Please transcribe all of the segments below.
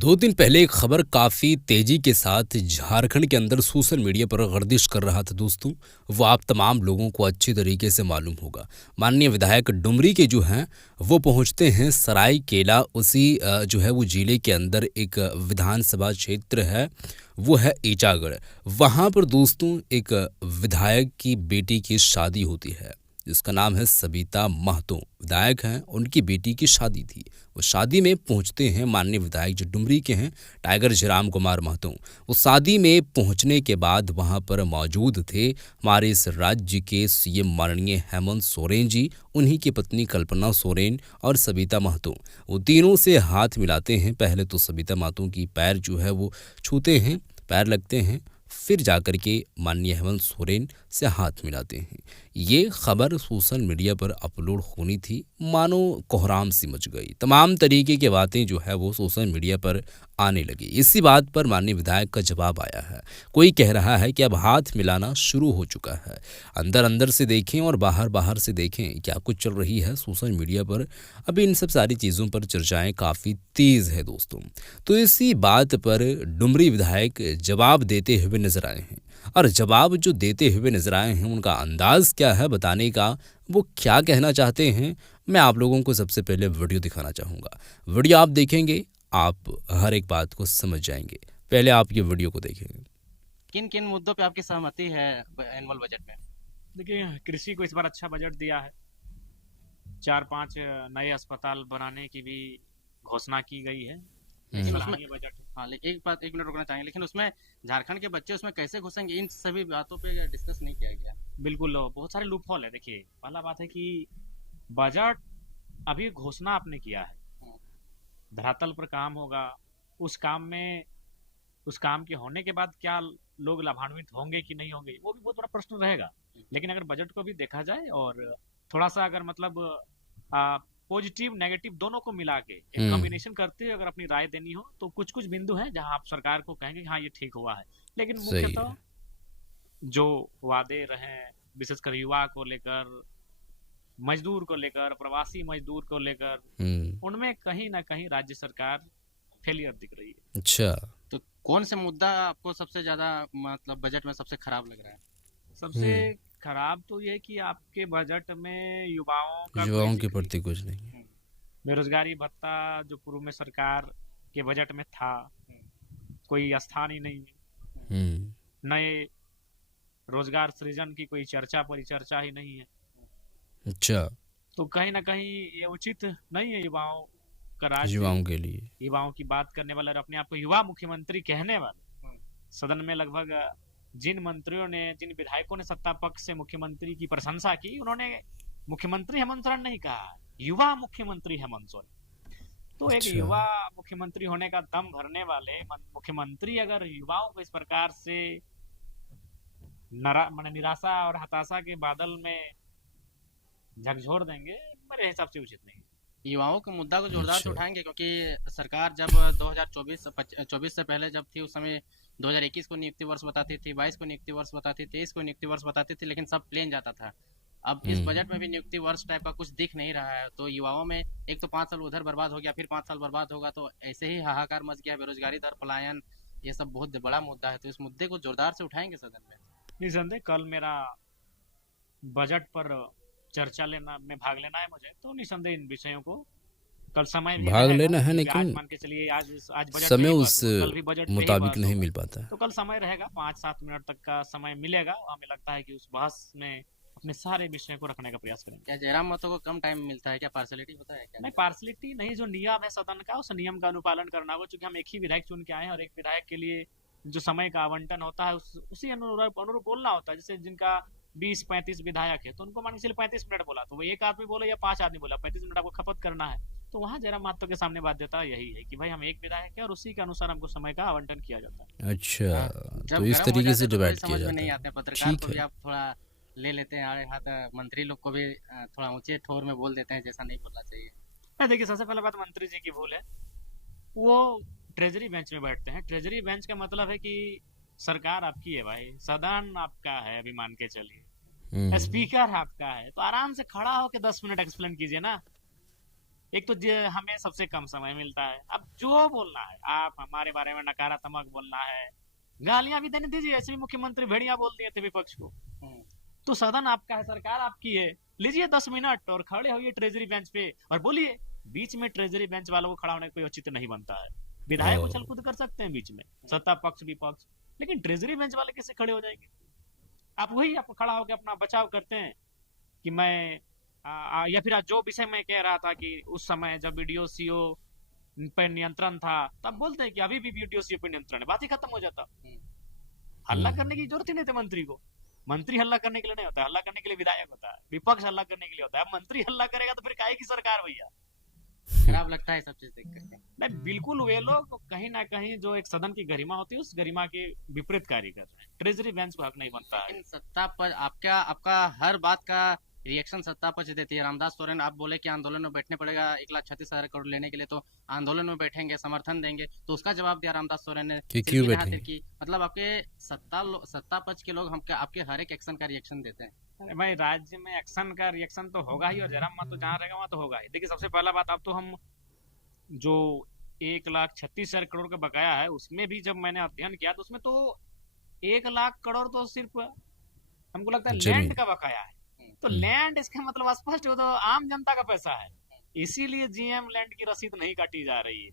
दो दिन पहले एक खबर काफ़ी तेज़ी के साथ झारखंड के अंदर सोशल मीडिया पर गर्दिश कर रहा था दोस्तों। वो आप तमाम लोगों को अच्छी तरीके से मालूम होगा। माननीय विधायक डुमरी के जो हैं वो पहुंचते हैं सरायकेला, उसी जो है वो जिले के अंदर एक विधानसभा क्षेत्र है, वो है ईचागढ़। वहाँ पर दोस्तों एक विधायक की बेटी की शादी होती है जिसका नाम है सबिता महतो। विधायक हैं, उनकी बेटी की शादी थी। वो शादी में पहुंचते हैं माननीय विधायक जो डुमरी के हैं, टाइगर जयराम कुमार महतो। वो शादी में पहुंचने के बाद वहां पर मौजूद थे हमारे इस राज्य के सीएम माननीय हेमंत सोरेन जी, उन्हीं की पत्नी कल्पना सोरेन और सबिता महतो। वो तीनों से हाथ मिलाते हैं। पहले तो सबिता महतो की पैर जो है वो छूते हैं, पैर लगते हैं, फिर जाकर के माननीय हेमंत सोरेन से हाथ मिलाते हैं। ये खबर सोशल मीडिया पर अपलोड होनी थी, मानो कोहराम सी मच गई। तमाम तरीके की बातें जो है वो सोशल मीडिया पर आने लगी। इसी बात पर माननीय विधायक का जवाब आया है। कोई कह रहा है कि अब हाथ मिलाना शुरू हो चुका है। अंदर अंदर से देखें और बाहर बाहर से देखें क्या कुछ चल रही है सोशल मीडिया पर। अभी इन सब सारी चीज़ों पर चर्चाएं काफ़ी तेज़ है दोस्तों। तो इसी बात पर डुमरी विधायक जवाब देते हुए नजर आए हैं। और जवाब जो देते हुए नजर आए हैं उनका अंदाज क्या है बताने का, वो क्या कहना चाहते हैं, मैं आप लोगों को सबसे पहले वीडियो दिखाना चाहूँगा। वीडियो आप देखेंगे, आप हर एक बात को समझ जाएंगे। पहले आप ये वीडियो को देखेंगे। किन किन मुद्दों पे आपकी सहमति है एनुअल बजट में? देखिए, कृषि को इस बार अच्छा बजट दिया है। 4-5 नए अस्पताल बनाने की भी घोषणा की गई है। लेकिन उसमें सराहनीय बजट है। हाँ, एक मिनट रुकना चाहेंगे। लेकिन उसमें झारखंड के बच्चे उसमें कैसे घुसेंगे, इन सभी बातों पे डिस्कस नहीं किया गया। बिल्कुल, बहुत सारे लूप होल है। देखिए, पहला बात है कि बजट अभी घोषणा आपने किया है, हम्म, धरातल पर काम होगा। उस काम में उस काम के होने के बाद क्या लोग लाभान्वित होंगे कि नहीं होंगे, वो भी बहुत बड़ा प्रश्न रहेगा। लेकिन अगर बजट को भी देखा जाए और थोड़ा सा अगर मतलब पॉजिटिव नेगेटिव दोनों को मिला के एक हम्म। कॉम्बिनेशन करते हुए अगर अपनी राय देनी हो तो कुछ कुछ बिंदु हैं जहां आप सरकार को कहेंगे कि हाँ ये ठीक हुआ है। लेकिन सही मुख्यतः है। जो वादे रहे, विशेषकर युवा को लेकर, मजदूर को लेकर, प्रवासी मजदूर को लेकर, हम्म। उनमें कहीं ना कहीं राज्य सरकार फेलियर दिख रही है। अच्छा। तो कौन से मुद्दा आपको सबसे ज्यादा मतलब बजट में सबसे खराब लग रहा है? सबसे हम्म। खराब तो ये कि आपके बजट में युवाओं का कोई युवाओं के जिक्र ही प्रति नहीं। कुछ नहीं है। हम्म, बेरोजगारी भत्ता जो पूर्व में सरकार के बजट में था, कोई स्थान ही नहीं है। हम्म। नए रोजगार सृजन की कोई चर्चा परिचर्चा ही नहीं है। अच्छा। तो कहीं ना कहीं ये उचित नहीं है युवाओं का राज्य, युवाओं के लिए। युवाओं की बात करने वाले और अपने आप को युवा मुख्यमंत्री कहने वाले। हम्म, सदन में लगभग जिन मंत्रियों ने, जिन विधायकों ने सत्ता पक्ष से मुख्यमंत्री की प्रशंसा की, उन्होंने मुख्यमंत्री हेमंत सोरेन नहीं कहा, युवा मुख्यमंत्री हेमंत सोरेन। तो एक अच्छा। युवा मुख्यमंत्री होने का दम भरने वाले मुख्यमंत्री अगर युवाओं को इस प्रकार से माने निराशा और हताशा के बादल में झकझोर देंगे, मेरे हिसाब से उचित नहीं। युवाओं के मुद्दा को जोरदार से अच्छा। उठाएंगे क्योंकि सरकार जब 2024 से पहले जब थी उस समय 2021 को नियुक्ति वर्ष बताती थी, 22 को नियुक्ति वर्ष बताती थी, 23 को नियुक्ति वर्ष बताती थी, लेकिन सब प्लेन जाता था। अब इस हम्म। बजट में भी नियुक्ति वर्ष टाइप का कुछ दिख नहीं रहा है, तो युवाओं में एक तो 5 साल उधर बर्बाद हो गया, फिर 5 साल बर्बाद होगा, तो ऐसे ही हाहाकार मच गया। बेरोजगारी दर, पलायन, ये सब बहुत बड़ा मुद्दा है। तो इस मुद्दे को जोरदार से उठाएंगे सदन में? निसंदेह कल मेरा बजट पर चर्चा लेना में भाग लेना है मुझे, तो निसंदेह इन विषयों को कल समय भी भाग रहेगा, लेना है, क्योंकि आज लेकिन मान के चलिए आज बजट पे समय ही उस बहस हुआ, कल भी बजट पे ही मुताबिक बहस नहीं होगा। मिल पाता है। तो कल समय रहेगा, 5-7 मिनट तक का समय मिलेगा। हमें लगता है कि उस बहस में अपने सारे विषय को रखने का प्रयास करेंगे। क्या जयराम महतो को कम टाइम मिलता है? क्या पार्सलिटी होता है क्या? नहीं, पार्सलिटी नहीं, जो नियम है सदन का उस नियम का अनुपालन करना होगा। चूंकि हम एक ही विधायक चुन के आए हैं और एक विधायक के लिए जो समय का आवंटन होता है उसी अनुरूप बोलना होता है। जैसे जिनका 20-35 विधायक है तो उनको मान के चलिए 35 मिनट बोला, तो वो एक आदमी बोला या 5 आदमी बोला, 35 मिनट आपको खपत करना है। तो वहाँ जयराम महतो के सामने बाध्यता यही है कि भाई हम एक विधायक है और उसी के अनुसार हमको समय का आवंटन किया जाता है। अच्छा। तो जब इस गर्म हो तरीके जाते से हैं तो थोड़ी डिवाइड किया समझ में जाता नहीं है। आते, पत्रकार ठीक को भी है। आप थोड़ा ले लेते हैं आड़े हाथ, मंत्री लोग को भी थोड़ा ऊंचे ठोर में बोल देते हैं जैसा नहीं बोलना चाहिए। देखिए, सबसे पहले बात मंत्री जी की भूल है। वो ट्रेजरी बेंच में बैठते हैं। ट्रेजरी बेंच का मतलब है कि सरकार आपकी है भाई, सदन आपका है, अभी मान के चलिए हम्म। स्पीकर आपका है, तो आराम से खड़ा होकर 10 मिनट एक्सप्लेन कीजिए ना। एक तो हमें सबसे कम समय मिलता है। अब जो बोलना है आप हमारे बारे में नकारात्मक बोलना है, गालियां भी देने दीजिए, ऐसे भी मुख्यमंत्री भेड़िया बोल दिए थे विपक्ष को। हम्म, तो सदन आपका है, सरकार आपकी है, लीजिए 10 मिनट और खड़े होइए ट्रेजरी बेंच पे और बोलिए। बीच में ट्रेजरी बेंच वालों को खड़ा होने का कोई औचित्य नहीं बनता है। विधायक उछल कूद कर सकते हैं बीच में, सत्ता पक्ष विपक्ष, लेकिन ट्रेजरी बेंच वाले कैसे खड़े हो जाएंगे? आप वही आप खड़ा होकर अपना बचाव करते हैं कि मैं या फिर आज जो विषय मैं कह रहा था कि उस समय जब वीडियो सीओ पर नियंत्रण था, तब बोलते हैं कि अभी भी वीडियो सीओ पर नियंत्रण है, बात ही खत्म हो जाता। हल्ला करने की जरूरत ही नहीं थी मंत्री को। मंत्री हल्ला करने के लिए नहीं होता, हल्ला करने के लिए विधायक होता है, विपक्ष हल्ला करने के लिए होता है। अब मंत्री हल्ला करेगा तो फिर काहे की सरकार भैया? खराब लगता है सब चीज देख करके। नहीं, बिल्कुल वे लोग कहीं ना कहीं जो एक सदन की गरिमा होती है उस गरिमा के विपरीत कार्य कर रहे हैं। ट्रेजरी बेंच को हक नहीं बनता है। लेकिन सत्ता पर आपका आपका हर बात का रिएक्शन सत्ता पक्ष देती है। रामदास सोरेन आप बोले कि आंदोलन में बैठने पड़ेगा 1,36,000 करोड़ लेने के लिए, तो आंदोलन में बैठेंगे, समर्थन देंगे, तो उसका जवाब दिया रामदास सोरेन ने कि सिर्फ क्यों बिना बैठेंगे? हाथिर की। मतलब आपके सत्ता पक्ष के लोग हम आपके हर एक एक्शन का रिएक्शन देते हैं। अरे भाई, राज्य में एक्शन का रिएक्शन तो होगा ही, और जरा मत तो जहाँ रहेगा वहां तो होगा ही। देखिए, सबसे पहला बात, अब तो हम जो 1,36,000 करोड़ का बकाया है उसमें भी जब मैंने अध्ययन किया तो उसमें तो 1 लाख करोड़ तो सिर्फ हमको लगता है जमीन। लैंड का बकाया है। तो लैंड, इसका मतलब स्पष्ट हो, तो आम जनता का पैसा है। इसीलिए जीएम लैंड की रसीद नहीं काटी जा रही है।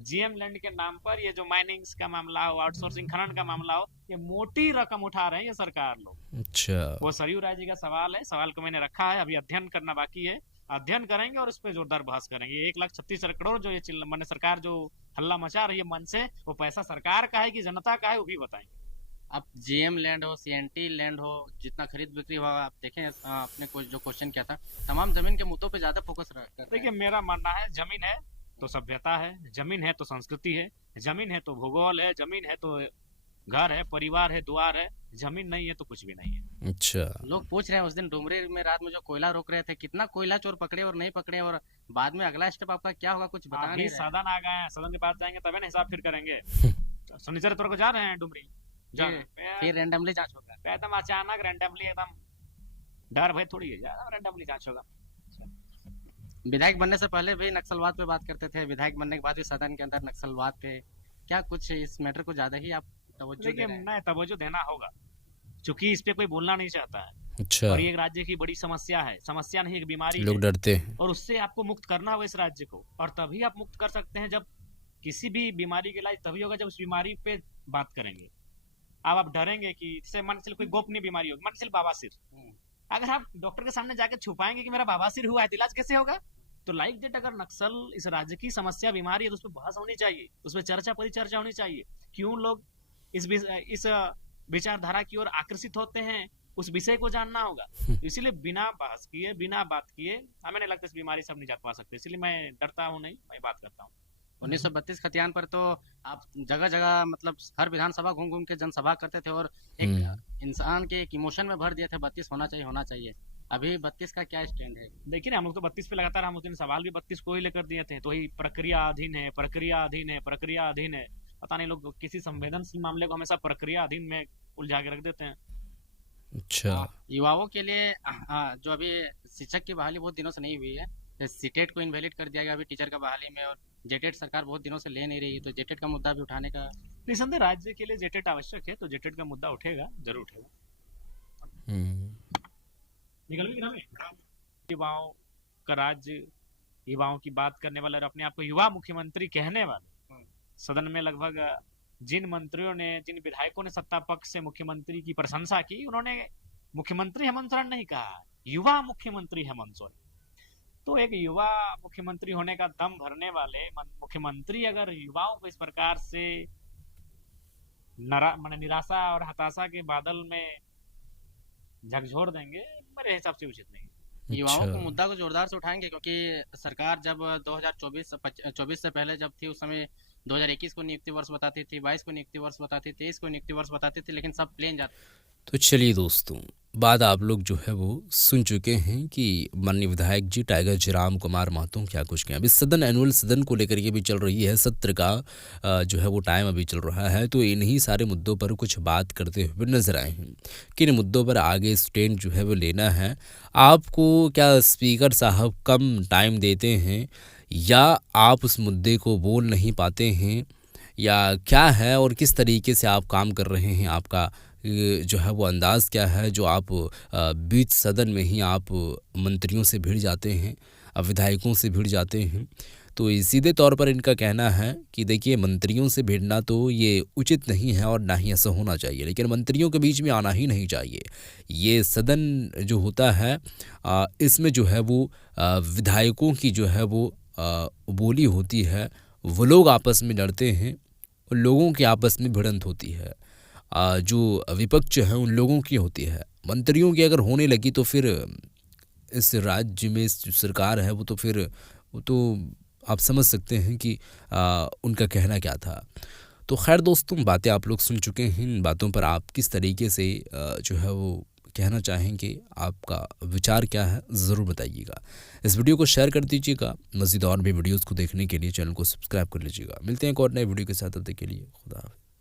जीएम लैंड के नाम पर ये जो माइनिंग्स का मामला हो, आउटसोर्सिंग खनन का मामला हो, ये मोटी रकम उठा रहे हैं ये सरकार लोग। अच्छा, वो सरयू राय जी का सवाल है, सवाल को मैंने रखा है, अभी अध्ययन करना बाकी है। अध्ययन करेंगे और इस पे जोरदार बहस करेंगे। 1,36,000 करोड़ जो ये मैंने सरकार जो हल्ला मचा रही है मन से, वो पैसा सरकार का है कि जनता का है, वो भी बताएंगे। अब जीएम लैंड हो, सीएनटी लैंड हो, जितना खरीद बिक्री हुआ, आप देखें आपने कुछ जो क्वेश्चन किया था, तमाम जमीन के मुद्दों पे ज्यादा फोकस कर रहे देखिए, हैं। मेरा मानना है जमीन है तो सभ्यता है, जमीन है तो संस्कृति है, जमीन है तो भूगोल है, जमीन है तो घर है, परिवार है, द्वार है। जमीन नहीं है तो कुछ भी नहीं है। अच्छा। लोग पूछ रहे हैं उस दिन डुमरी में रात में जो कोयला रोक रहे थे, कितना कोयला चोर पकड़े और नहीं पकड़े, और बाद में अगला स्टेप आपका क्या होगा, कुछ बता अभी नहीं रहे हैं। सदन आ गए हैं, सदन के पास जाएंगे तभी ना हिसाब फिर करेंगे। शनिचर तौर को जा रहे हैं डुमरी, फिर रैंडमली जांच होगा। एकदम अचानक रैंडमली, एकदम डर भय थोड़ी है, रैंडमली जांच होगा। विधायक बनने से पहले भी नक्सलवाद पे बात करते थे, विधायक बनने के बाद भी सदन के अंदर नक्सलवाद पे, क्या कुछ इस मैटर को ज्यादा ही आप तवज्जो दे देखिए, रहे हैं? नहीं, तवज्जो देना होगा, क्योंकि इस पे कोई बोलना नहीं चाहता है। अच्छा, और ये एक राज्य की बड़ी समस्या है, समस्या नहीं एक बीमारी लोग है, डरते हैं। और उससे आपको मुक्त करना होगा इस राज्य को। और तभी आप मुक्त कर सकते हैं जब किसी भी बीमारी का इलाज तभी होगा जब उस बीमारी पे बात करेंगे। अब आप डरेंगे कि जैसे मान चल कोई गोपनीय बीमारी होगी, मान चल बवासीर, अगर आप डॉक्टर के सामने जाके छुपाएंगे कि मेरा बवासीर हुआ है तो इलाज कैसे होगा? तो लाइक दैट, अगर नक्सल इस राज्य की समस्या बीमारी है तो उस पर बहस होनी चाहिए, उस पर चर्चा परिचर्चा होनी चाहिए। क्यों लोग इस विचारधारा की ओर आकर्षित होते हैं, उस विषय को जानना होगा। इसीलिए बिना बहस किए, बिना बात किए हमें नहीं लगता इस बीमारी से हम निजात पा सकते। इसलिए मैं डरता हूँ नहीं, मैं बात करता हूँ। 1932 खतियान पर तो आप जगह जगह मतलब हर विधानसभा घूम घूम के जनसभा करते थे और एक इंसान के एक इमोशन में भर दिए थे 32 होना चाहिए, होना चाहिए। अभी 32 का क्या स्टैंड है? देखिए ना, हम लोग तो 32 पे लगातार, हम उस दिन सवाल भी 32 को ही लेकर दिए थे, तो वही प्रक्रिया अधीन है, प्रक्रिया अधीन है, प्रक्रिया अधीन है। पता नहीं लोग किसी संवेदनशील मामले को हमेशा प्रक्रिया अधीन में उलझा के रख देते हैं। अच्छा, युवाओं के लिए जो अभी शिक्षक की बहाली बहुत दिनों से नहीं हुई है, सीटेट को इनवैलिड कर दिया गया अभी टीचर का बहाली में, और जेटेट सरकार बहुत दिनों से ले नहीं रही, तो जेटेट का मुद्दा भी उठाने का निसंदेह राज्य के लिए जेटेट आवश्यक है, तो जेटेट का मुद्दा उठेगा, जरूर उठेगा। निकल भी हमें युवाओं का राज्य, युवाओं की बात करने वाले और अपने आप को युवा मुख्यमंत्री कहने वाले सदन में लगभग जिन मंत्रियों ने, जिन विधायकों ने सत्ता पक्ष से मुख्यमंत्री की प्रशंसा की, उन्होंने मुख्यमंत्री हेमंत सोरेन नहीं कहा, युवा मुख्यमंत्री हेमंत सोरेन। तो एक युवा मुख्यमंत्री होने का दम भरने वाले मुख्यमंत्री अगर युवाओं को इस प्रकार से निराशा और हताशा के बादल में झकझोर देंगे, मेरे हिसाब से उचित नहीं। युवाओं को मुद्दा को जोरदार से उठाएंगे, क्योंकि सरकार जब 2024 से पहले जब थी, उस समय 2021 को नियुक्ति वर्ष बताती थी, 22 को नियुक्ति वर्ष बताती थी, 23 को नियुक्ति वर्ष बताती थी, लेकिन सब प्लेन जाते। तो चलिए दोस्तों, बात आप लोग जो है वो सुन चुके हैं कि माननीय विधायक जी टाइगर जयराम कुमार महतो क्या कुछ कहें। अभी सदन एनुअल सदन को लेकर के भी चल रही है, सत्र का जो है वो टाइम अभी चल रहा है, तो इन्हीं सारे मुद्दों पर कुछ बात करते हुए नजर आए हैं। किन मुद्दों पर आगे स्टैंड जो है वो लेना है। आपको क्या स्पीकर साहब कम टाइम देते हैं, या आप उस मुद्दे को बोल नहीं पाते हैं, या क्या है, और किस तरीके से आप काम कर रहे हैं, आपका जो है वो अंदाज़ क्या है, जो आप बीच सदन में ही आप मंत्रियों से भिड़ जाते हैं, विधायकों से भिड़ जाते हैं। तो ये सीधे तौर पर इनका कहना है कि देखिए, मंत्रियों से भिड़ना तो ये उचित नहीं है और ना ही ऐसा होना चाहिए, लेकिन मंत्रियों के बीच में आना ही नहीं चाहिए। ये सदन जो होता है इसमें जो है वो विधायकों की जो है वो बोली होती है, वो लोग आपस में लड़ते हैं, लोगों की आपस में भिड़ंत होती है, जो विपक्ष है उन लोगों की होती है। मंत्रियों की अगर होने लगी तो फिर इस राज्य में इस जो सरकार है वो तो आप समझ सकते हैं कि उनका कहना क्या था। तो खैर दोस्तों, बातें आप लोग सुन चुके हैं। इन बातों पर आप किस तरीके से जो है वो कहना चाहेंगे, आपका विचार क्या है, ज़रूर बताइएगा। इस वीडियो को शेयर कर दीजिएगा। मज़ीद और भी वीडियोज़ को देखने के लिए चैनल को सब्सक्राइब कर लीजिएगा। मिलते हैं एक और नए वीडियो के साथ, तब तक के लिए खुदा हाफ़िज़।